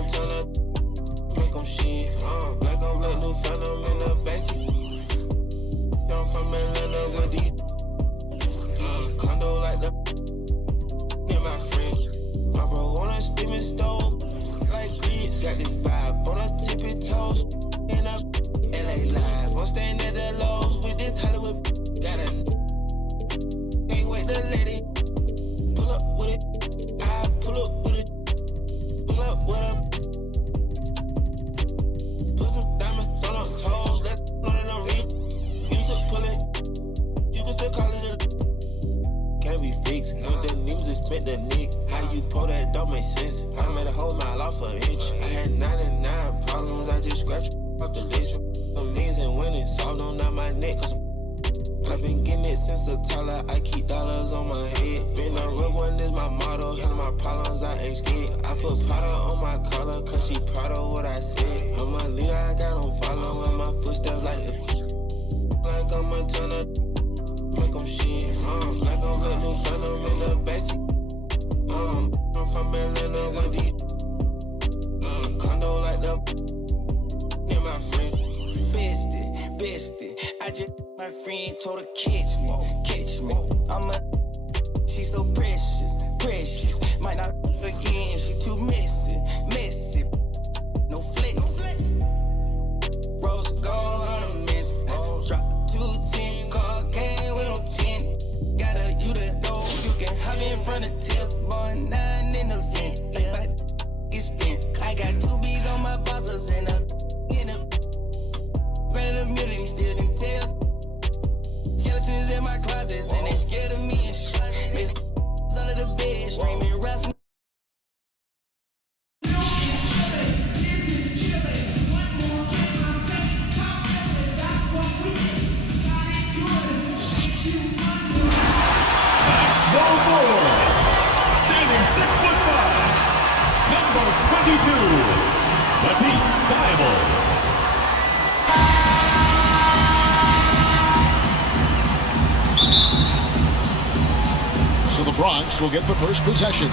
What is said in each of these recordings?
Montana, make them shit. Like I'm a new phantom in the backseat. I'm from Atlanta with these condo like the and my friend. My bro on a steaming stove, like grits. Got this vibe on a tippy toes. In a LA live, I'm staying at the Lowe's with this Hollywood. Got a can't wait to let it pull up with it. I pull up with it. Pull up with a put some diamonds on her toes. Let know that I'm real. Used to pull it. You can still call it a can't be fixed. With the names and spent the nick. How you pull that don't make sense. I made a whole mile off an inch. I had 99 problems. I just scratched off the list. Some knees and winning. Salt on down my neck. Cause I've been getting it since a toddler. I keep dollars on my head. Been a real one is my motto. Handle my problems, I ain't scared. I put powder on my collar. Cause she proud of what I said. I'm a leader, I got on follow. On my footsteps like the like I'm Montana. Make them shit. Like I'm a new phantom in the backseat. I'm from Atlanta with these condo like the and my friend. Bestie, I just my friend told her catch me. She's so precious. Might not again, she too messy. No flex. Rose gold ornaments. Drop 210, car game with no 10. Got a you to know you can hop in front of tip, boy 9 in the vent. Like my get spent. I got 2 B's on my bosses and a granted immunity still didn't tell. Skeletons in my closets and they scared of me and shit. Miss under the bed, screaming rap. This is chillin'. What more can I say? Top level, that's what we got it good. Small forward, standing 6'5", number 22, the Peace Bible. So the Bronx will get the first possession.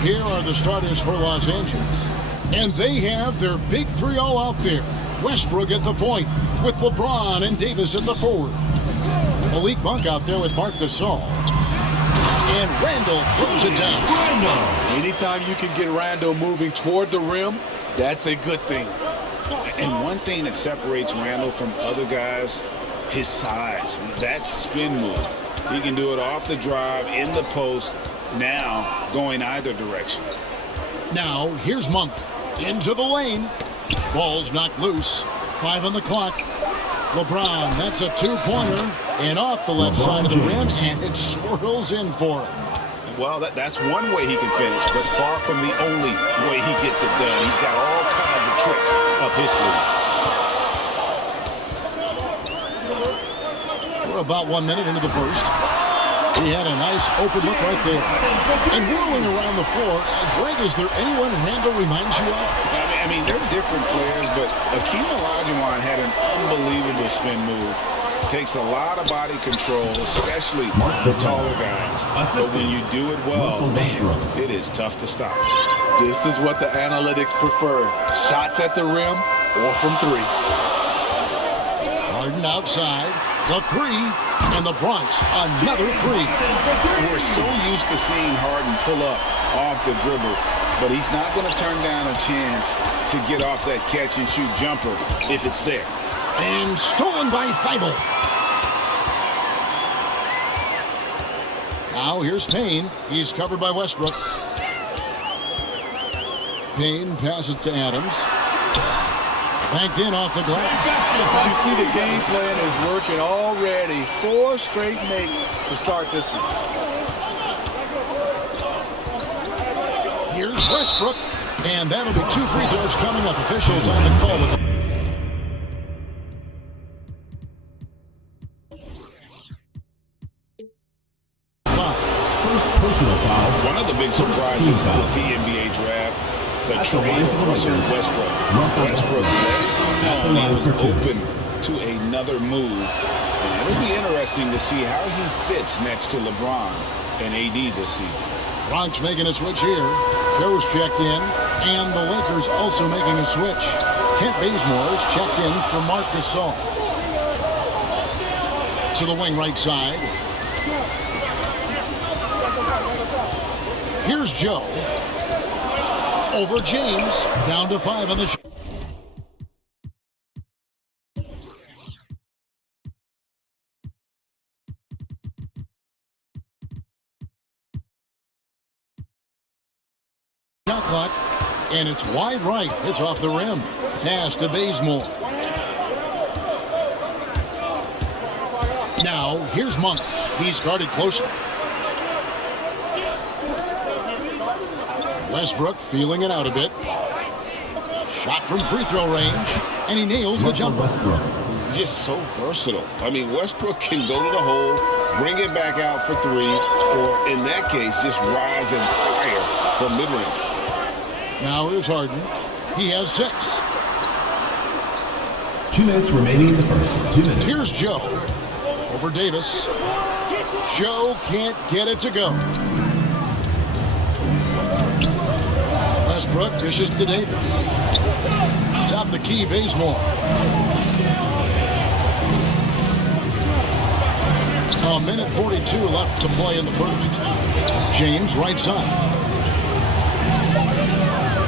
Here are the starters for Los Angeles. And they have their big three all out there. Westbrook at the point with LeBron and Davis at the forward. Malik Monk out there with Marc Gasol. And Randall throws it down. Randall. Anytime you can get Randall moving toward the rim, that's a good thing. And one thing that separates Randall from other guys, his size. That spin move. He can do it off the drive, in the post, now going either direction. Now, here's Monk. Into the lane. Ball's knocked loose. 5 on the clock. LeBron, that's a 2-pointer. And off the left side of the rim, and it swirls in for him. Well, that's one way he can finish, but far from the only way he gets it done. He's got all kinds of tricks up his sleeve. We're about 1 minute into the first. He had a nice open look right there. And whirling around the floor, Greg, is there anyone Randall reminds you of? I mean, they're different players, but Akeem Olajuwon had an unbelievable spin move. Takes a lot of body control, especially for taller guys. But when you do it well, man, it is tough to stop. This is what the analytics prefer. Shots at the rim or from 3. Harden outside. The 3, and the Bronx, another 3. We're so used to seeing Harden pull up off the dribble, but he's not going to turn down a chance to get off that catch-and-shoot jumper if it's there. And stolen by Thibault. Now here's Payne. He's covered by Westbrook. Payne passes to Adams. Banked in off the glass. You see the game plan is working already. 4 straight makes to start this one. Here's Westbrook, and that'll be 2 free throws coming up. Officials on the call with the First personal foul. One of the big surprises with the NBA draft, the trade of Russell Westbrook. Westbrook was open to another move. And it'll be interesting to see how he fits next to LeBron and AD this season. Bronx making a switch here. Joe's checked in, and the Lakers also making a switch. Kent Bazemore is checked in for Marc Gasol. To the wing right side. Here's Joe. Over James. Down to 5 on the shot clock. And it's wide right. It's off the rim. Pass to Bazemore. Now, here's Monk. He's guarded closely. Westbrook feeling it out a bit. Shot from free throw range, and he nails the jumper. Westbrook. Just so versatile. I mean, Westbrook can go to the hole, bring it back out for 3, or in that case, just rise and fire from mid-range. Now here's Harden. He has 6. 2 minutes remaining in the first. 2 minutes. Here's Joe. Over Davis. Joe can't get it to go. Westbrook dishes to Davis. Top the key, Bazemore. A minute 42 left to play in the first. James right side.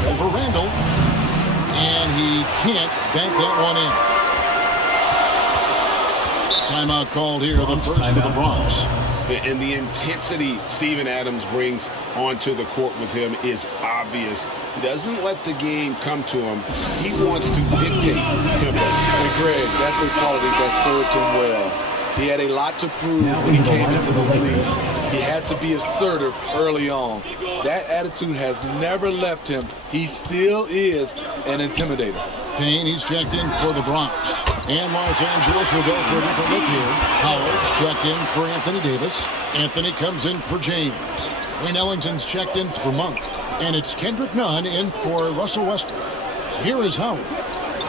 Over Randall. And he can't bank that one in. Timeout called here, the first for the Bronx. And the intensity Steven Adams brings onto the court with him is obvious. He doesn't let the game come to him. He wants to dictate tempo. And Greg, that's a quality that served him well. He had a lot to prove when he came into this league. He had to be assertive early on. That attitude has never left him. He still is an intimidator. Payne, he's checked in for the Bronx. And Los Angeles will go for a different look here. Howard's checked in for Anthony Davis. Anthony comes in for James. Wayne Ellington's checked in for Monk. And it's Kendrick Nunn in for Russell Westbrook. Here is Howard.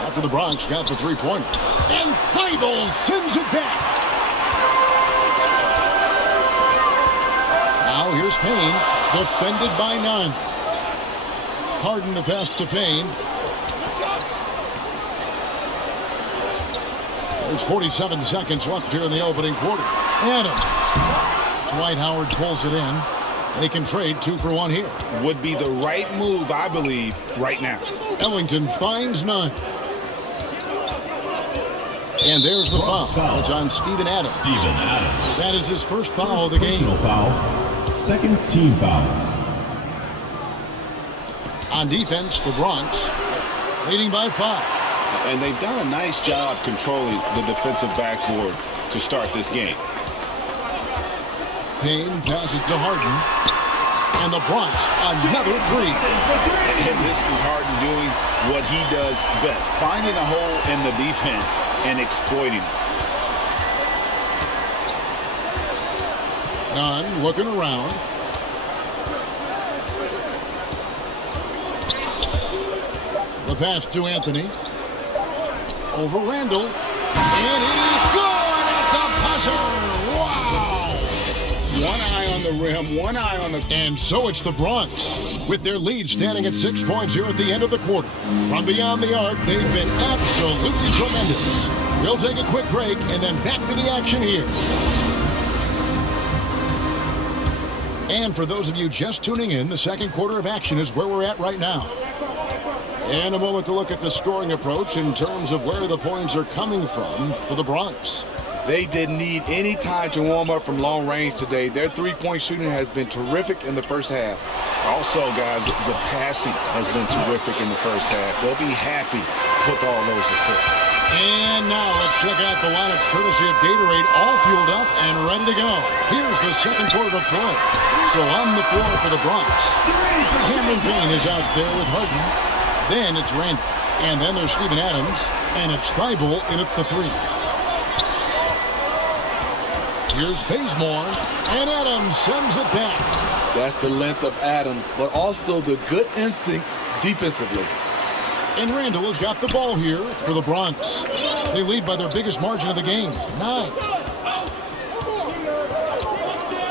After the Bronx got the 3-pointer. And Thibault sends it back. Now here's Payne. Defended by Nunn. Harden the pass to Payne. There's 47 seconds left here in the opening quarter. Adams. Dwight Howard pulls it in. They can trade 2 for 1 here. Would be the right move, I believe, right now. Ellington finds Nunn. And there's the foul. It's on Steven Adams. That is his first foul of the game. Personal foul. Second team foul. On defense, the Bronx leading by 5. And they've done a nice job controlling the defensive backboard to start this game. Payne passes to Harden. And the Bronx, another 3. And this is Harden doing what he does best, finding a hole in the defense and exploiting it. Nunn looking around. The pass to Anthony. Over Randall. And it is good at the buzzer. Wow. One eye on the rim, one eye on the... And so it's the Bronx, with their lead standing at 6 points here at the end of the quarter. From beyond the arc, they've been absolutely tremendous. We'll take a quick break and then back to the action here. And for those of you just tuning in, the second quarter of action is where we're at right now. And a moment to look at the scoring approach in terms of where the points are coming from for the Bronx. They didn't need any time to warm up from long range today. Their three-point shooting has been terrific in the first half. Also, guys, the passing has been terrific in the first half. They'll be happy with all those assists. And now let's check out the lineups courtesy of Gatorade, all fueled up and ready to go. Here's the second quarter of play. So on the floor for the Bronx, Cameron Payne is out there with Harden. Then it's Randall. And then there's Steven Adams. And it's Thibault in at the 3. Here's Bazemore. And Adams sends it back. That's the length of Adams, but also the good instincts defensively. And Randall has got the ball here for the Bronx. They lead by their biggest margin of the game, 9.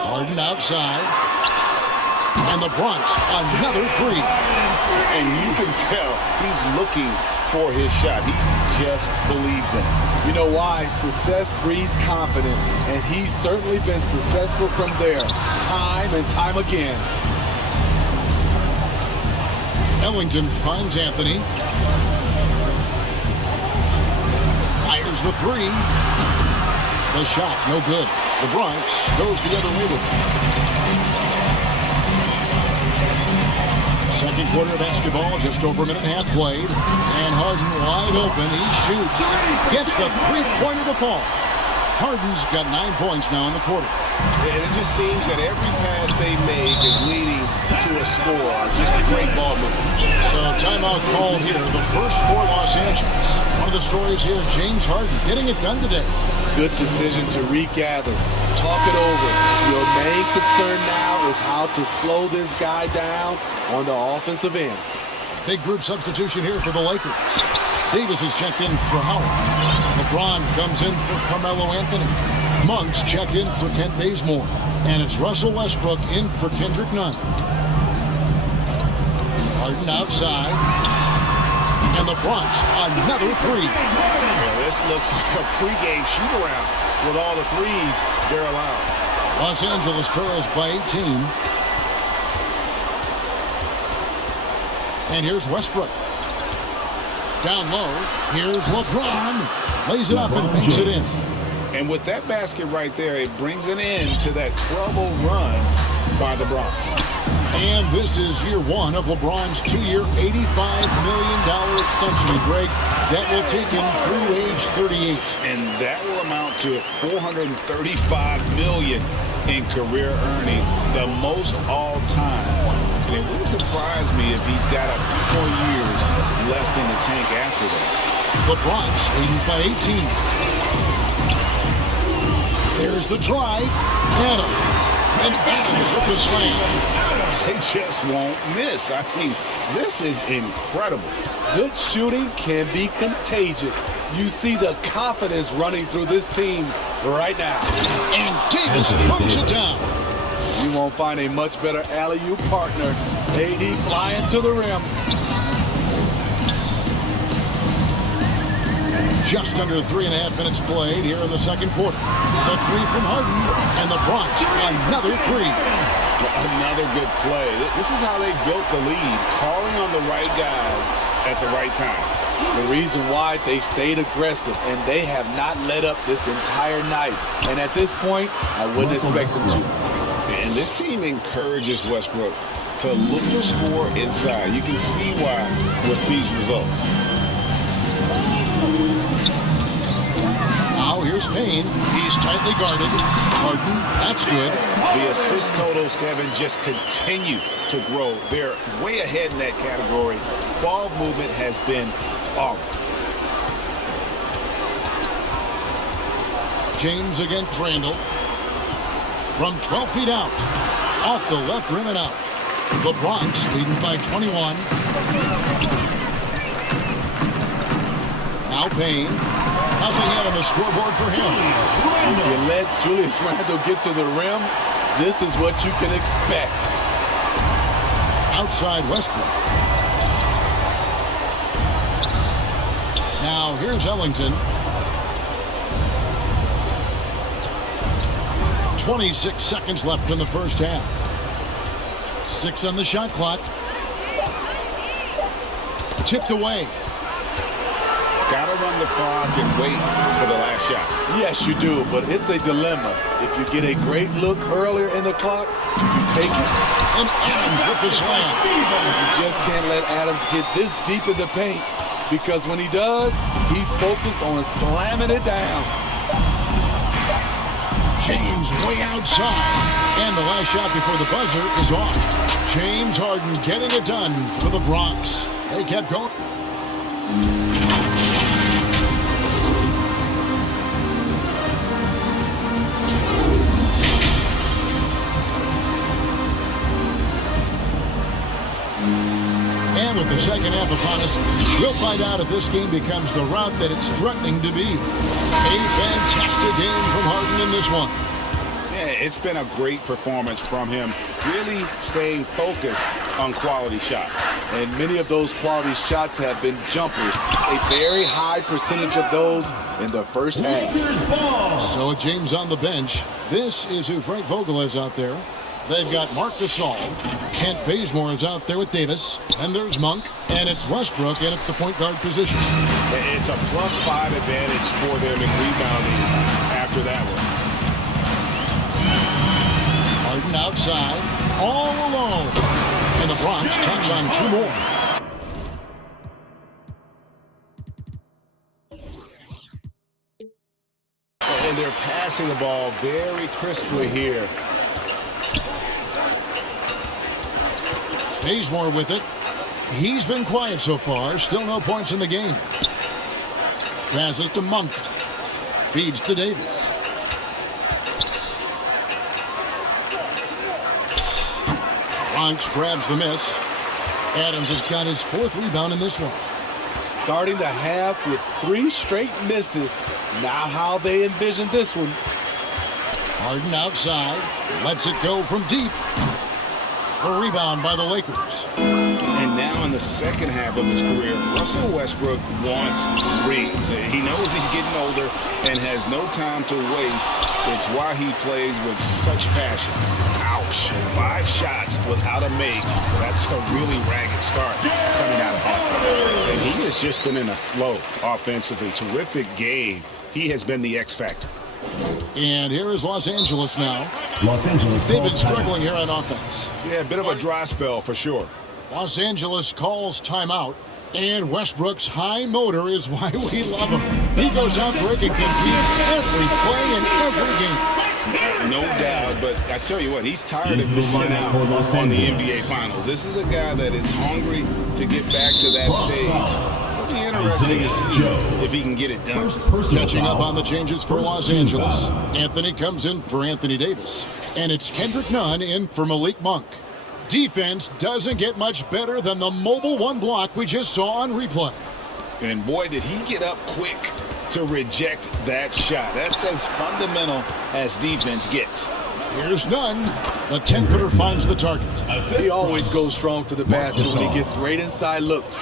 Harden outside. And the Bronx, another 3. And you can tell he's looking for his shot. He just believes in it. You know why? Success breeds confidence, and he's certainly been successful from there, time and time again. Ellington finds Anthony. Fires the 3. The shot, no good. The Bronx goes the other way with it. Second quarter of basketball, just over a minute and a half played. And Harden wide open. He shoots. Gets the three-pointer to fall. Harden's got 9 points now in the quarter. And it just seems that every pass they make is leading to a score. Just a great ball movement. So timeout called here. The first for Los Angeles. One of the stories here, James Harden getting it done today. Good decision to regather. Talk it over. Your main concern now is how to slow this guy down on the offensive end. Big group substitution here for the Lakers. Davis is checked in for Howard. LeBron comes in for Carmelo Anthony. Monk's checked in for Kent Bazemore. And it's Russell Westbrook in for Kendrick Nunn. Harden outside. And the Bronx, another 3. Yeah, this looks like a pregame shoot-around with all the threes they're allowed. Los Angeles trails by 18. And here's Westbrook. Down low, here's LeBron. Lays it up and banks it in. And with that basket right there, it brings an end to that 12-0 run by the Bronx. And this is year 1 of LeBron's 2-year, $85 million extension. Greg, that will take him through age 38. And that will amount to $435 million in career earnings, the most all time. And it wouldn't surprise me if he's got a few more years left in the tank after that. The Bronx leading by 18. There's the drive. Adams. And Adams with the slam. They just won't miss. I mean, this is incredible. Good shooting can be contagious. You see the confidence running through this team right now. And Davis throws it down. You won't find a much better alley-oop partner. AD flying to the rim. Just under 3.5 minutes played here in the second quarter. The 3 from Harden, and the Bronx, another 3. Another good play. This is how they built the lead, calling on the right guys at the right time. The reason why they stayed aggressive, and they have not let up this entire night. And at this point, I wouldn't expect them to. And this team encourages Westbrook to look to score inside. You can see why with these results. Now here's Payne. He's tightly guarded. Harden, that's good. The assist totals, Kevin, just continue to grow. They're way ahead in that category. Ball movement has been flawless. James against Randall. From 12 feet out. Off the left rim and out. The Bronx leading by 21. Now Payne. Nothing yet on the scoreboard for him. If you let Julius Randle get to the rim, this is what you can expect. Outside Westbrook. Now here's Ellington. 26 seconds left in the first half. 6 on the shot clock. Tipped away. Gotta run the clock and wait for the last shot. Yes, you do, but it's a dilemma. If you get a great look earlier in the clock, do you take it? And Adams with the slam. You just can't let Adams get this deep in the paint. because when he does, he's focused on slamming it down. James way outside. And the last shot before the buzzer is off. James Harden getting it done for the Bronx. They kept going. And with the second half upon us, we'll find out if this game becomes the route that it's threatening to be. A fantastic game from Harden in this one. Yeah, it's been a great performance from him, really staying focused on quality shots. And many of those quality shots have been jumpers. A very high percentage of those in the first half. So with James on the bench, this is who Frank Vogel is out there. They've got Marc Gasol. Kent Bazemore is out there with Davis. And there's Monk. And it's Westbrook in at the point guard position. It's a +5 advantage for them in rebounding after that one. Harden outside, all alone. And the Bronx tacks on 2 more. And they're passing the ball very crisply here. Bazemore with it. He's been quiet so far. Still no points in the game. Passes to Monk. Feeds to Davis. Bronx grabs the miss. Adams has got his 4th rebound in this one. Starting the half with 3 straight misses. Not how they envisioned this one. Harden outside. Lets it go from deep. A rebound by the Lakers. And now in the second half of his career, Russell Westbrook wants rings. He knows he's getting older and has no time to waste. It's why he plays with such passion. Ouch. 5 shots without a make. That's a really ragged start coming out of halftime. And he has just been in a flow offensively. Terrific game. He has been the X factor. And here is Los Angeles now. Los Angeles. They've been struggling here on offense. Yeah, a bit of a dry spell for sure. Los Angeles calls timeout. And Westbrook's high motor is why we love him. He goes out breaking confused every play in every game. No doubt, but I tell you what, he's tired of missing out on the NBA Finals. This is a guy that is hungry to get back to that stage. It'll be interesting to see if he can get it done. Catching up on the changes for Los Angeles. Anthony comes in for Anthony Davis. And it's Kendrick Nunn in for Malik Monk. Defense doesn't get much better than the mobile 1 block we just saw on replay. And boy, did he get up quick to reject that shot. That's as fundamental as defense gets. Here's Nunn. The 10-footer finds the target. He always goes strong to the basket when he gets great inside looks.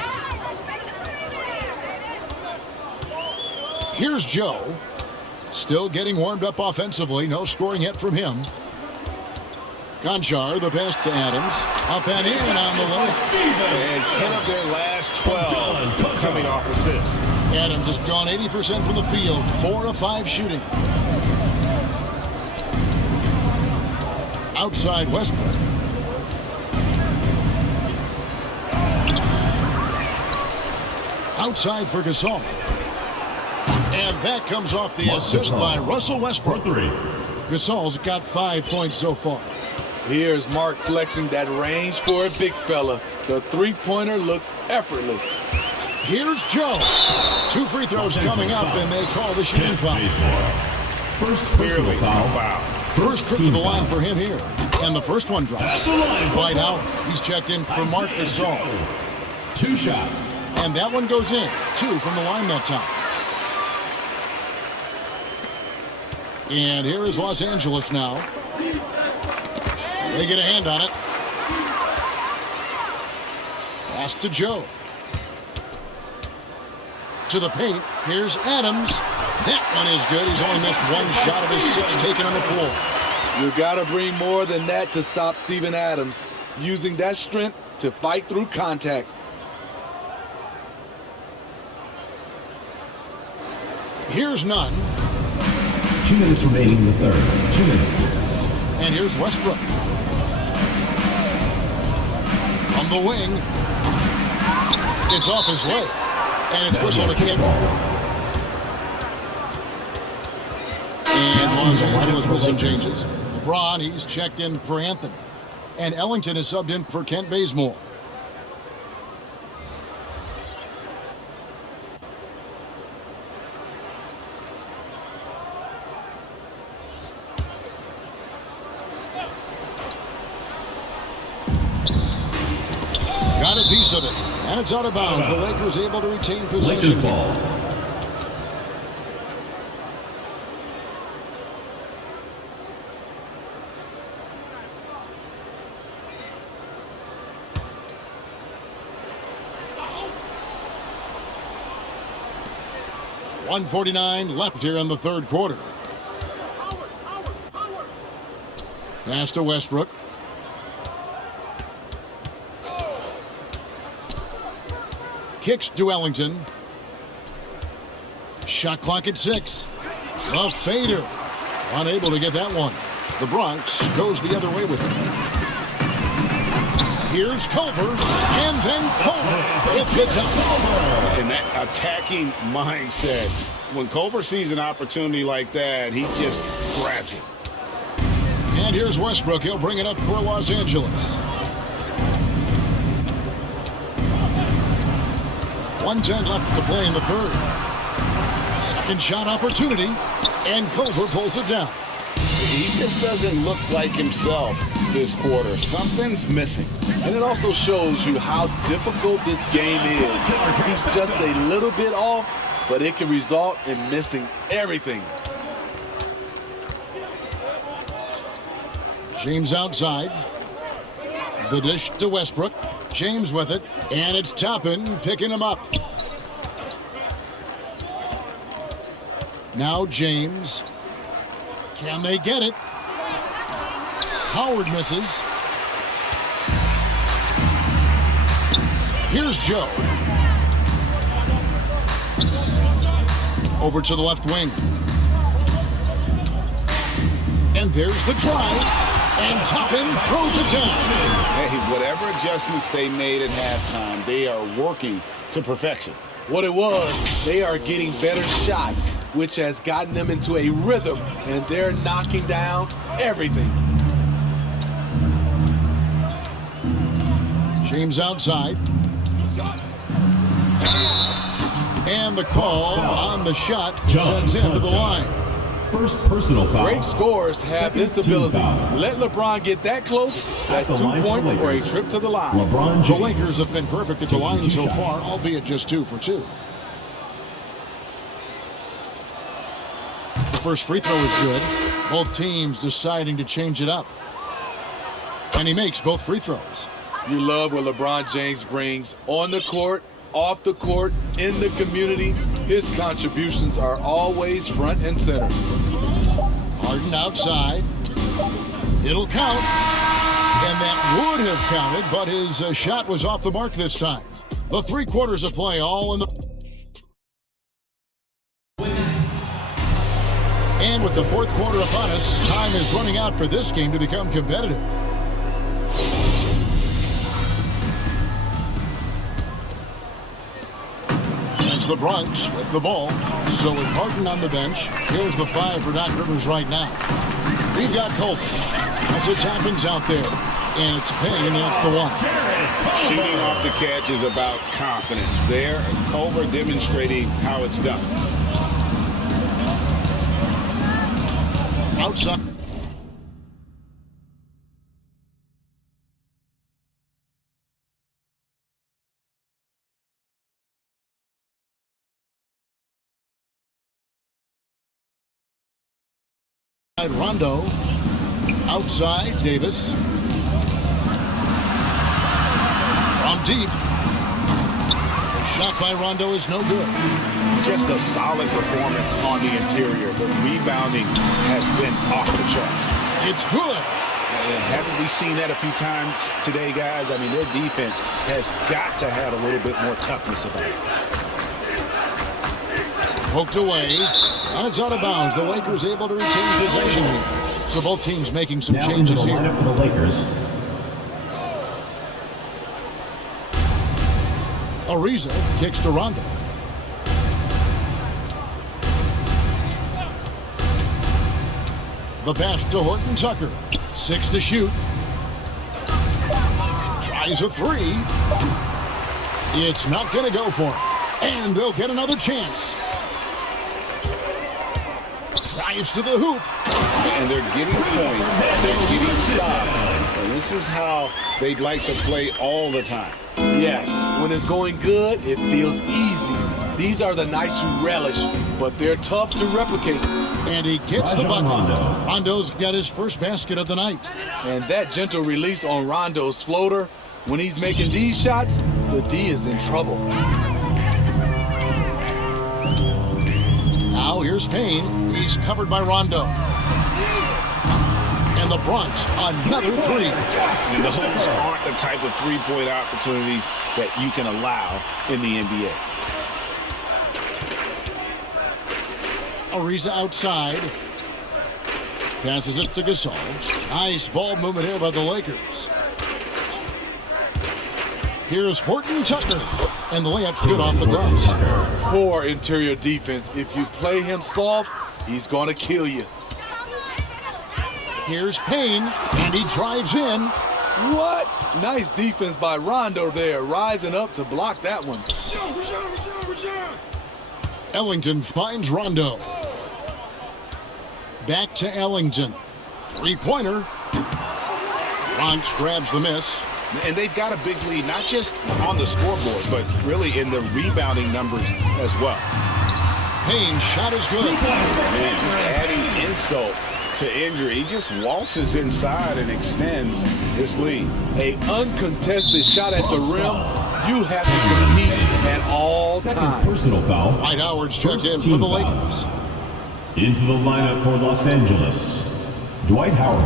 Here's Joe. Still getting warmed up offensively. No scoring yet from him. Conchar, the pass to Adams. Up and in on the left. And 10 of their last 12 coming off assists. Adams has gone 80% from the field. 4 of 5 shooting. Outside Westbrook. Outside for Gasol. And that comes off the assist by Russell Westbrook. Gasol's got 5 points so far. Here's Mark flexing that range for a big fella. The 3-pointer looks effortless. Here's Joe. 2 free throws coming up, and they call the shooting foul. First personal foul. First trip to the line for him here. And the first one drops. Dwight Howard. He's checked in for Marc Gasol. 2 shots. And that one goes in. 2 from the line that time. And here is Los Angeles now. They get a hand on it. Pass to Joe. To the paint. Here's Adams. That one is good. He's only missed 1 shot of his 6 taken on the floor. You gotta bring more than that to stop Steven Adams, using that strength to fight through contact. Here's Nunn. 2 minutes remaining in the third. 2 minutes. And here's Westbrook. From the wing. It's off his leg. And it's whistled a kick. And Los Angeles with some changes. LeBron, he's checked in for Anthony. And Ellington is subbed in for Kent Bazemore. Got a piece of it. And it's out of bounds. The Lakers able to retain possession. Lakers ball. .149 left here in the third quarter. Pass to Westbrook. Kicks to Ellington. Shot clock at 6. The fader. Unable to get that one. The Bronx goes the other way with it. Here's Culver. And then Culver with the dunk. And that attacking mindset. When Culver sees an opportunity like that, he just grabs it. And here's Westbrook. He'll bring it up for Los Angeles. 1:10 left to play in the third. Second shot opportunity, and Culver pulls it down. He just doesn't look like himself this quarter. Something's missing. And it also shows you how difficult this game is. He's just a little bit off, but it can result in missing everything. James outside. The dish to Westbrook. James with it, and it's Toppin picking him up. Now James. Can they get it? Howard misses. Here's Joe. Over to the left wing. And there's the drive. And Toppin throws it down. Hey, whatever adjustments they made at halftime, they are working to perfection. What it was, they are getting better shots, which has gotten them into a rhythm, and they're knocking down everything. James outside. And the call on the shot sends him to the line. First personal foul. Great scorers have this ability. Let LeBron get that close, that's 2 points or a trip to the line. LeBron James. The Lakers have been perfect at the line so far, albeit just 2 for 2. The first free throw is good. Both teams deciding to change it up. And he makes both free throws. You love what LeBron James brings on the court, off the court, in the community. His contributions are always front and center. Harden outside. It'll count. And that would have counted, but his shot was off the mark this time. The 3 quarters of play all in the... And with the 4th quarter upon us, time is running out for this game to become competitive. The Bronx with the ball. So with Harden on the bench, here's the 5 for Doc Rivers right now. We've got Culver. As it happens out there, and it's paying at the 1. Shooting off the catch is about confidence. There, Culver demonstrating how it's done. Outside. Rondo. Outside, Davis. From deep. The shot by Rondo is no good. Just a solid performance on the interior. The rebounding has been off the chart. It's good. Haven't we seen that a few times today, guys? I mean, their defense has got to have a little bit more toughness about it. Poked away, and it's out of bounds. The Lakers able to retain possession here. So both teams making some changes here. For the Lakers. Ariza kicks to Rondo. The pass to Horton Tucker. 6 to shoot. Tries a 3. It's not going to go for him. And they'll get another chance. Drives to the hoop. And they're getting points. They're getting stops. And this is how they'd like to play all the time. Yes, when it's going good, it feels easy. These are the nights you relish, but they're tough to replicate. And he gets the bucket. Rondo's got his first basket of the night. And that gentle release on Rondo's floater, when he's making these shots, the D is in trouble. Now here's Payne. He's covered by Rondo. And the Bronx, another 3. And those aren't the type of three-point opportunities that you can allow in the NBA. Ariza outside. Passes it to Gasol. Nice ball movement here by the Lakers. Here's Horton Tucker. And the layup's good off the glass. Poor interior defense. If you play him soft, he's going to kill you. Here's Payne, and he drives in. What? Nice defense by Rondo there, rising up to block that one. Ellington finds Rondo. Back to Ellington. 3-pointer. Bronx grabs the miss. And they've got a big lead, not just on the scoreboard, but really in the rebounding numbers as well. Payne's shot is good. Man, just adding insult to injury. He just waltzes inside and extends this lead. An uncontested shot at the rim, you have to compete at all times. Personal foul. Dwight Howard's checked in for the Lakers. Into the lineup for Los Angeles, Dwight Howard.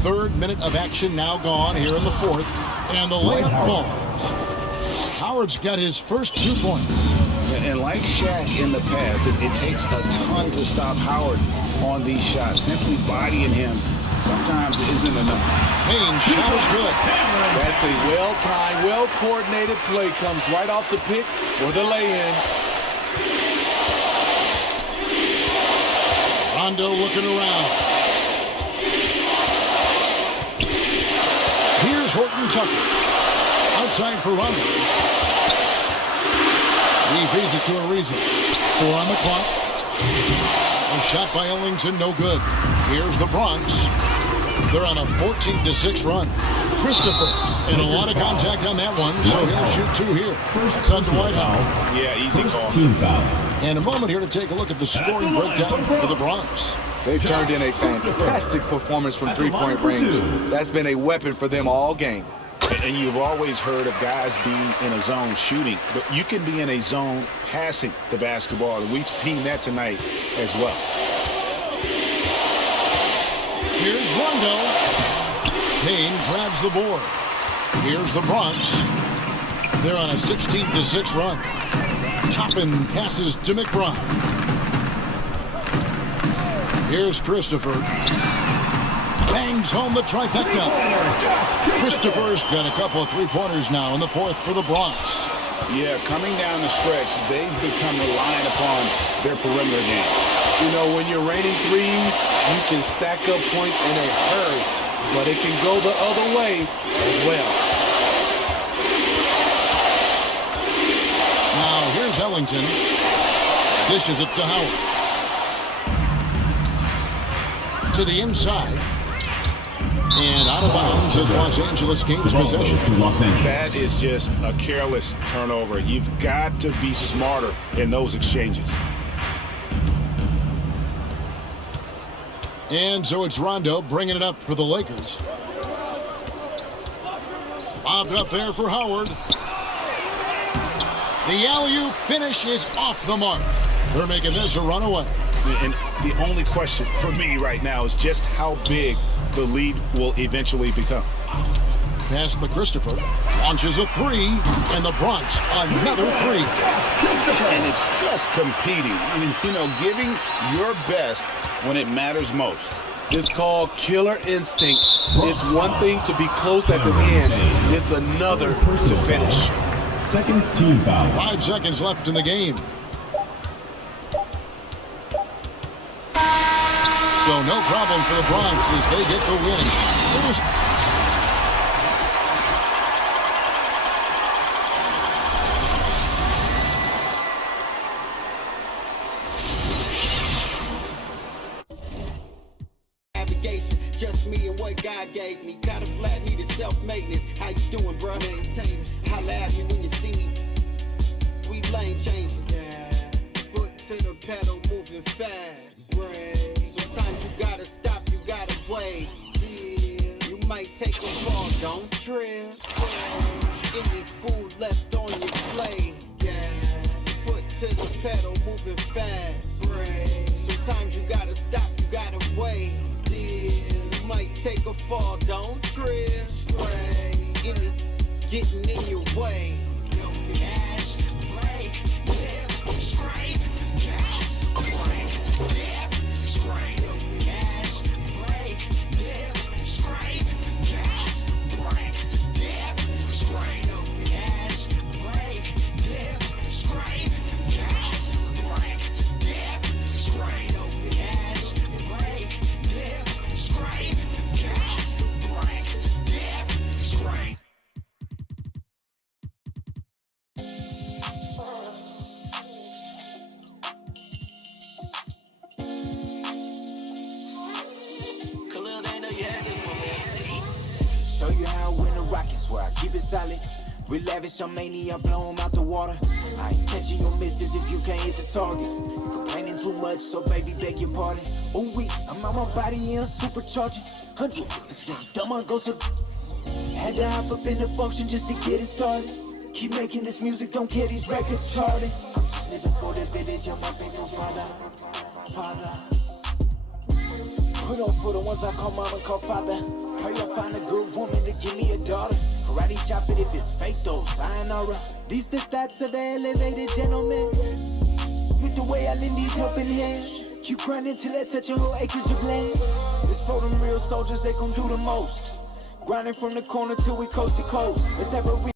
Third minute of action now gone here in the fourth. And the layup falls. Howard's got his first 2 points. And like Shaq in the past, it takes a ton to stop Howard on these shots. Simply bodying him sometimes isn't enough. Payne's shot is good. That's a well-timed, well-coordinated play. Comes right off the pick or the lay-in. Rondo looking around. Here's Horton Tucker. Outside for Rondo. He feeds it to Ariza. 4 on the clock. A shot by Ellington, no good. Here's the Bronx. They're on a 14-6 run. Christopher, and a lot of contact on that one, so he'll shoot 2 here. It's on Dwight Howard. Yeah, easy call. Team foul. And a moment here to take a look at the scoring breakdown for the Bronx. They've turned in a fantastic performance from three-point range. That's been a weapon for them all game. And you've always heard of guys being in a zone shooting, but you can be in a zone passing the basketball, and we've seen that tonight as well. Here's Rondo. Payne grabs the board. Here's the Bronx. They're on a 16-6 run. Toppin passes to McBride. Here's Christopher. Bangs home the trifecta. Christopher's got a couple of 3-pointers now in the fourth for the Bronx. Yeah, coming down the stretch, they've become reliant upon their perimeter game. You know, when you're raining threes, you can stack up points in a hurry, but it can go the other way as well. Now here's Ellington. Dishes it to Howard. To the inside. And out of bounds as Los Angeles gains possession. That is just a careless turnover. You've got to be smarter in those exchanges. And so it's Rondo bringing it up for the Lakers. Lobbed up there for Howard. The alley-oop finish is off the mark. They're making this a runaway. And the only question for me right now is just how big the lead will eventually become. Pass by Christopher. Launches a 3, and the Bronx another 3. And it's just competing. You know, giving your best when it matters most. It's called killer instinct. It's one thing to be close at the end. It's another to finish. Second team foul. 5 seconds left in the game. So no problem for the Bronx as they get the win. Navigation, just me and what God gave me. Got a flat, needed self-maintenance. How you doing, bruh? Maintaining. Holla at me when you see me. We lane changing. Foot to the pedal, moving fast. Sometimes you gotta stop, you gotta wait. You might take a fall, don't trip. Any food left on your plate. Foot to the pedal, moving fast. Sometimes you gotta stop, you gotta wait. You might take a fall, don't trip. Any getting in your way. Gas, brake, dip, scrape, gas, brake, dip, scrape, gas, brake, dip, scrape, gas, brake, dip, scrape, gas, brake, dip, scrape, gas, brake, dip, scrape, gas, brake, dip, scrape, gas, brake, dip, scrape. Show you how I win the Rockets, where I keep it solid. Real lavish, I'm mania, blow 'em out the water. I ain't catching your misses if you can't hit the target. You complaining too much, so baby, beg your pardon. Oh, wait, I'm on my body and supercharging. 100%, dumb on goes to. Had to hop up in the function just to get it started. Keep making this music, don't care these records charting. I'm just living for the village, I'm my people, father. Put on for the ones I call mama, call father. Pray I'll find a good woman to give me a daughter. Karate chop it if it's fake though, sayonara. These the thoughts of an elevated gentleman. With the way I lend these helping hands. Keep grinding till I touch a whole acreage of land. It's for them real soldiers, they gon' do the most. Grinding from the corner till we coast to coast. Let's have a